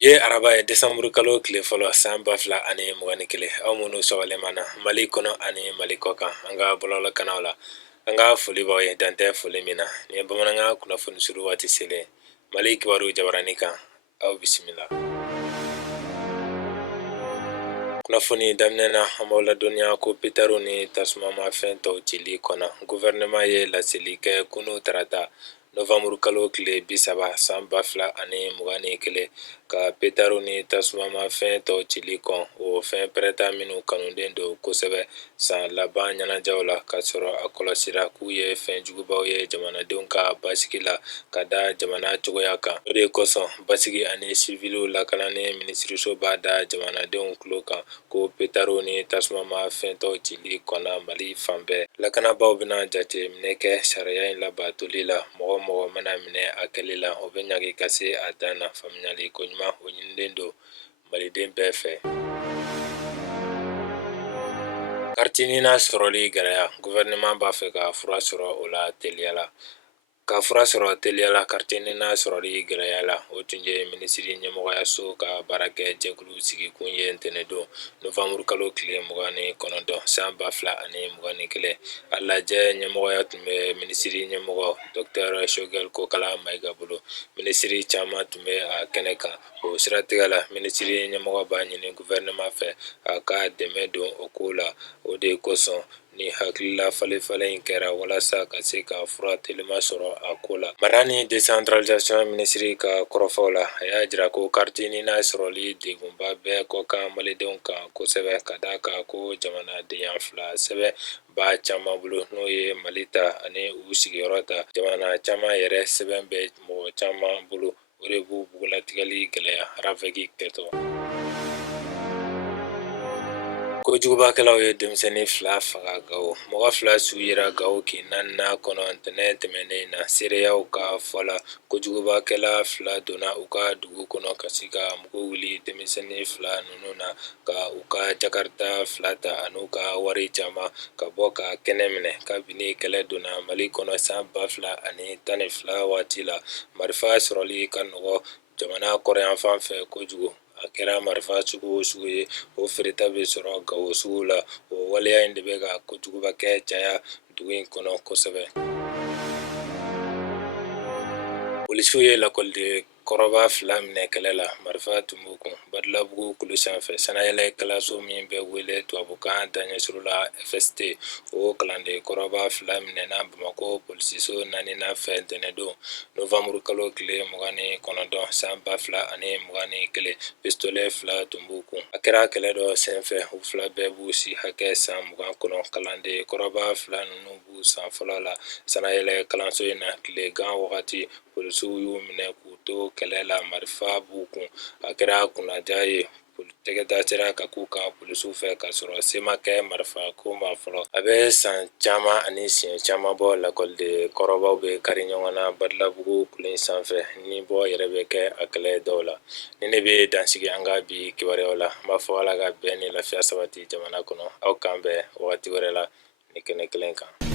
Ye araba ye desanburu kalo tile fɔlɔ san 2021 aw minnu sɔgɔlen na Mali kɔnɔ ani Mali kɔkan an ka bɔlɔlɔ kanaw la an ka foli b'aw ye dantɛ foli min na ni bamanankan kunnafoni suru waati selen Mali kibaru jabarani kan aw bisimila. Kunnafoni daminɛ na an b'aw ladɔnniya ko Petaru ni tasumamafɛn tɔw cili kɔnɔ gouvernement ye laseli kɛ kunu tarata Novembre kalo tile 30 san 2021 ka Petaru ni tasumamafɛn tɔw cili kɔn o fɛn pɛrɛta minnu kanulen don kosɛbɛ san laban ɲɛnajɛw la ka sɔrɔ a kɔlɔsira k'u ye fɛn jugubaw ye jamanadenw ka basigi la ka da jamana cogoya kan. O de kosɔn basigi ani siviliw lakananin minisiriso b'a da jamanadenw tulo kan ko Petaru ni tasumamafɛn tɔw cili kɔnna Mali fan bɛɛ. Lakanabaw bɛna jateminɛ kɛ sariya in labatoli la mɔgɔ mana minɛ a kɛli la o bɛ ɲagi ka se a dan na. Faamuyali ko ɲuman o ɲinilen don maliden bɛɛ fɛ. Kariti ɲina sɔrɔli gɛlɛya gouvernement b'a fɛ ka fura sɔrɔ o la teliyala. Ka fura sɔrɔ teliyala kariti ɲina sɔrɔli gɛlɛya la o tun ye minisiri ɲɛmɔgɔyaso ka baarakɛ jɛkulu sigikun ye ntɛnɛn don Novembre kalo tile 29 san 2021 a lajɛ ɲɛmɔgɔya tun bɛ minisiri ɲɛmɔgɔ Dr Choguel Kokala Mayiga bolo. Minisiri caman tun bɛ a kɛnɛ kan o siratigɛ la minisiri ɲɛmɔgɔ b'a ɲini gouvernement fɛ a ka dɛmɛ don o ko la. O de kosɔn ni hakilila falen in kɛra walasa ka se ka fura telima sɔrɔ a ko la. Mara ni décentralisation minisiri ka kɔrɔfɔw la a y'a jira ko kariti ɲina sɔrɔli degunba bɛɛ kɔkan malidenw kan kosɛbɛ ka da kan ko jamanadenya fila sɛbɛn b'a caman bolo n'o ye Mali ta ani u sigiyɔrɔ ta. Jamana caman yɛrɛ sɛbɛn bɛ mɔgɔ caman bolo o de b'u bugulatigɛli gɛlɛya ravɛgi kɛtɔ. Kojugubakɛlaw ye denmisɛnnin 2 faga Gawo. Mɔgɔ 2 su yera Gawo kin naaninan kɔnɔ ntɛnɛn tɛmɛnen na. Seereyaw ka fɔ la kojugubakɛla 2 donna u ka dugu kɔnɔ ka se ka mugu wuli denmisɛnnin 2 ninnu na ka u ka jakarita 2 ta an'u ka wari caman ka bɔ ka kɛnɛ minɛ. Kabini kɛlɛ donna Mali kɔnɔ san 2012 waati la marifa sɔrɔli ka nɔgɔ jamana kɔrɔyanfan fɛ kojugu. A kɛra marifa sugu o sugu ye o feereta bɛ sɔrɔ Gawo sugu la. O waleya in de bɛ ka kojugubakɛ caya dugu in kɔnɔ kosɛbɛ. Polisiw ye lakɔliden kɔrɔba 2 minɛ kɛlɛ la marifa tun b'u kun Badalabugu kulu sanfɛ sanayɛlɛ kalanso min bɛ wele tubabukan daɲɛsuru la FST. O kalanden kɔrɔba 2 minɛna Bamakɔ polisiso 4nan fɛ ntɛnɛn don Novembre kalo tile 29 san 2021 pistolet 2 tun b'u kun. A kɛra kɛlɛ dɔ senfɛ u 2 bɛɛ b'u si hakɛ san 20 kɔnɔ. Kalanden kɔrɔba 2 ninnu b'u san fɔlɔ la sanayɛlɛ kalanso in na tilegan wagati polisiw y'u minɛ k'u to kɛlɛ la marifa b'u kun. A kɛra kunnadiya ye tɛgɛda sera ka k'u kan polisiw fɛ ka sɔrɔ se ma kɛ marifa ko ma fɔlɔ. A bɛ san caman ani siɲɛ caman bɔ lakɔliden kɔrɔbaw bɛ kari ɲɔgɔn na Badalabugu kulu in sanfɛ ni bɔ yɛrɛ bɛ kɛ a kɛlɛ dɔw la. Ni ne bɛ dansigi an ka bi kibaruyaw la n b'a fɔ Ala ka bɛn ni lafiya sabati jamana kɔnɔ. Aw k'an bɛn wagati wɛrɛ la ni kɛnɛ kelen kan.